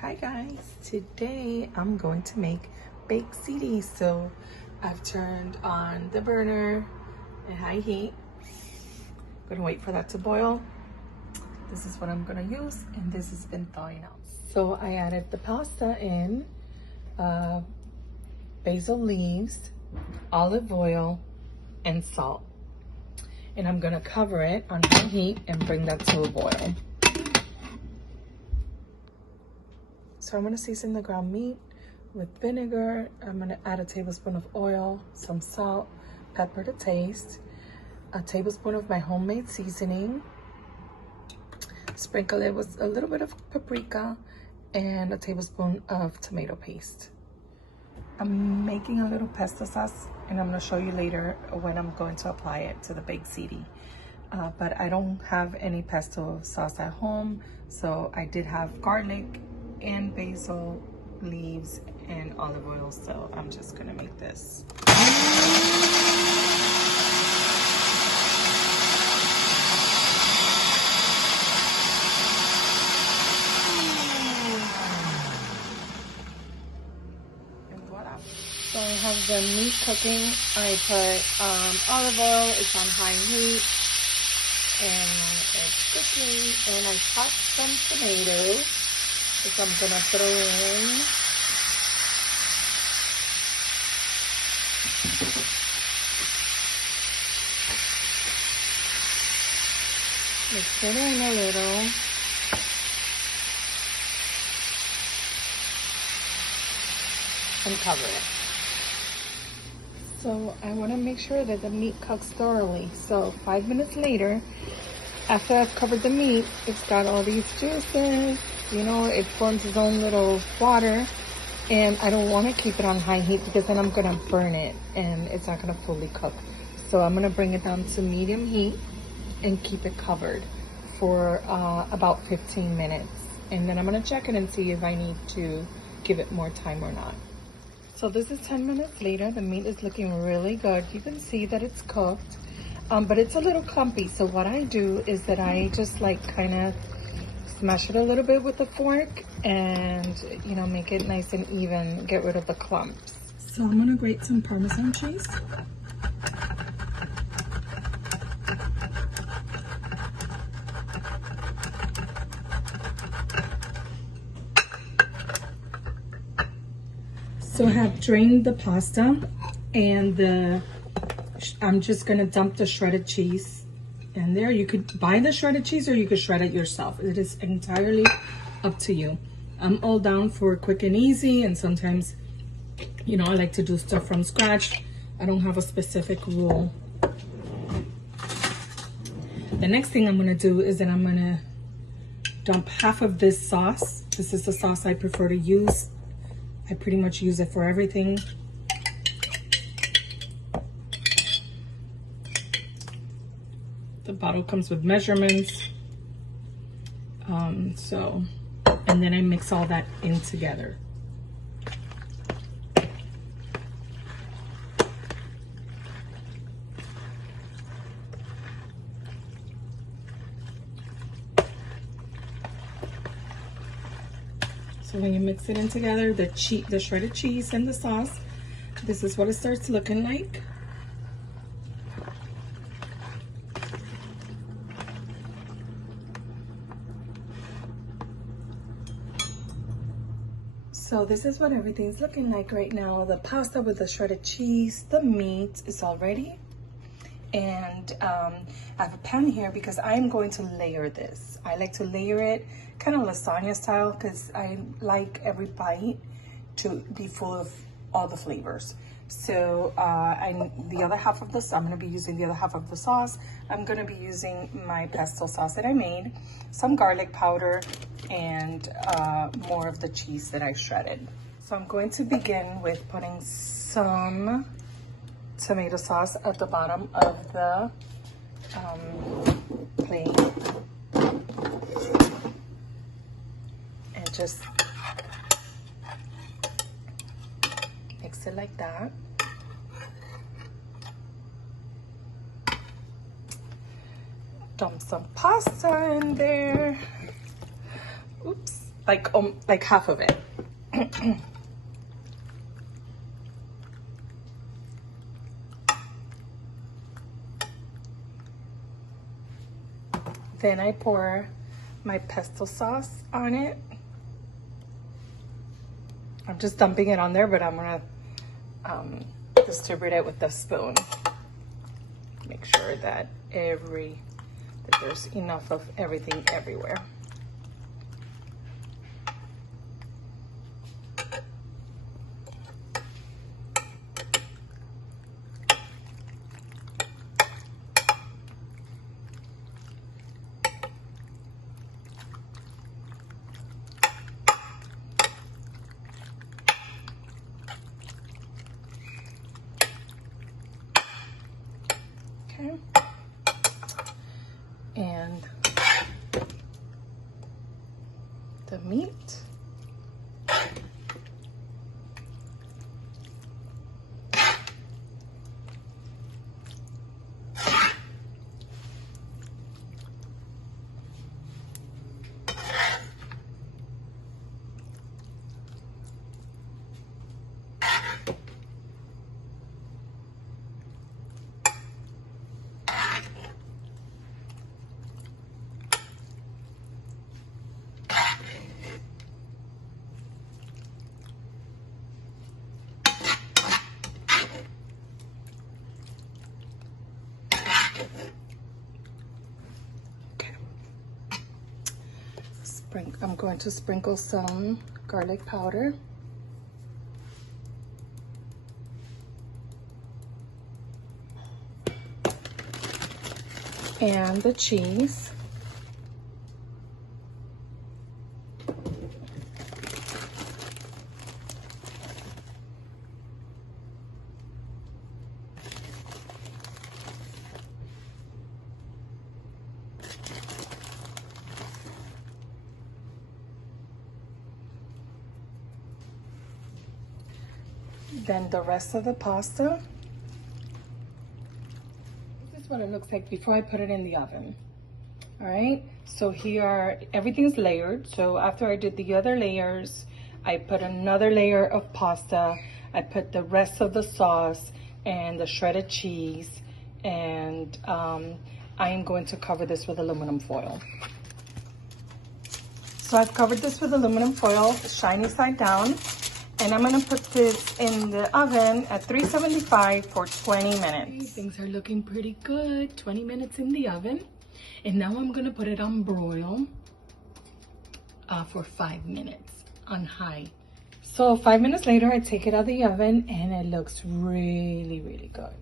Hi guys, today I'm going to make baked ziti. So I've turned on the burner at high heat. I'm gonna wait for that to boil. This is what I'm gonna use, and this has been thawing out. So I added the pasta in, basil leaves, olive oil, and salt. And I'm gonna cover it on high heat and bring that to a boil. So I'm gonna season the ground meat with vinegar. I'm gonna add a tablespoon of oil, some salt, pepper to taste, a tablespoon of my homemade seasoning, sprinkle it with a little bit of paprika, and a tablespoon of tomato paste. I'm making a little pesto sauce, and I'm gonna show you later when I'm going to apply it to the baked ziti. But I don't have any pesto sauce at home, so I did have garlic and basil leaves and olive oil, so I'm just gonna make this. And voila. So I have the meat cooking. I put olive oil, it's on high heat, and it's cooking, and I chopped some tomatoes, which I'm gonna throw in. Mix it in a little. And cover it. So I wanna make sure that the meat cooks thoroughly. So 5 minutes later, after I've covered the meat, it's got all these juices. You know, it forms its own little water, and I don't want to keep it on high heat because then I'm going to burn it and it's not going to fully cook. So I'm going to bring it down to medium heat and keep it covered for about 15 minutes. And then I'm going to check it and see if I need to give it more time or not. So this is 10 minutes later. The meat is looking really good. You can see that it's cooked, but it's a little clumpy. So what I do is that I just like kind of smash it a little bit with a fork and, you know, make it nice and even, get rid of the clumps. So I'm gonna grate some Parmesan cheese. So I have drained the pasta, and I'm just gonna dump the shredded cheese in there. You could buy the shredded cheese or you could shred it yourself. It is entirely up to you. I'm all down for quick and easy, and sometimes, you know, I like to do stuff from scratch. I don't have a specific rule. The next thing I'm gonna do is that I'm gonna dump half of this sauce. This is the sauce I prefer to use. I pretty much use it for everything. The bottle comes with measurements. And then I mix all that in together. So when you mix it in together, the shredded cheese and the sauce, this is what it starts looking like. So this is what everything's looking like right now. The pasta with the shredded cheese, the meat is all ready. And I have a pan here because I'm going to layer this. I like to layer it kind of lasagna style because I like every bite to be full of all the flavors. So the other half of this, I'm gonna be using the other half of the sauce. I'm gonna be using my pesto sauce that I made, some garlic powder, and more of the cheese that I shredded. So I'm going to begin with putting some tomato sauce at the bottom of the plate. And just mix it like that. Dump some pasta in there. Oops. like half of it. Then I pour my pesto sauce on it. I'm just dumping it on there, but I'm gonna distribute it with the spoon. Make sure that there's enough of everything everywhere. Okay. And the meat. I'm going to sprinkle some garlic powder. And the cheese. Then the rest of the pasta. This is what it looks like before I put it in the oven. All right, so here everything's layered. So after I did the other layers, I put another layer of pasta. I put the rest of the sauce and the shredded cheese, and I am going to cover this with aluminum foil. So I've covered this with aluminum foil, shiny side down. And I'm gonna put this in the oven at 375 for 20 minutes. Things are looking pretty good. 20 minutes in the oven. And now I'm gonna put it on broil for 5 minutes on high. So 5 minutes later, I take it out of the oven and it looks really, really good.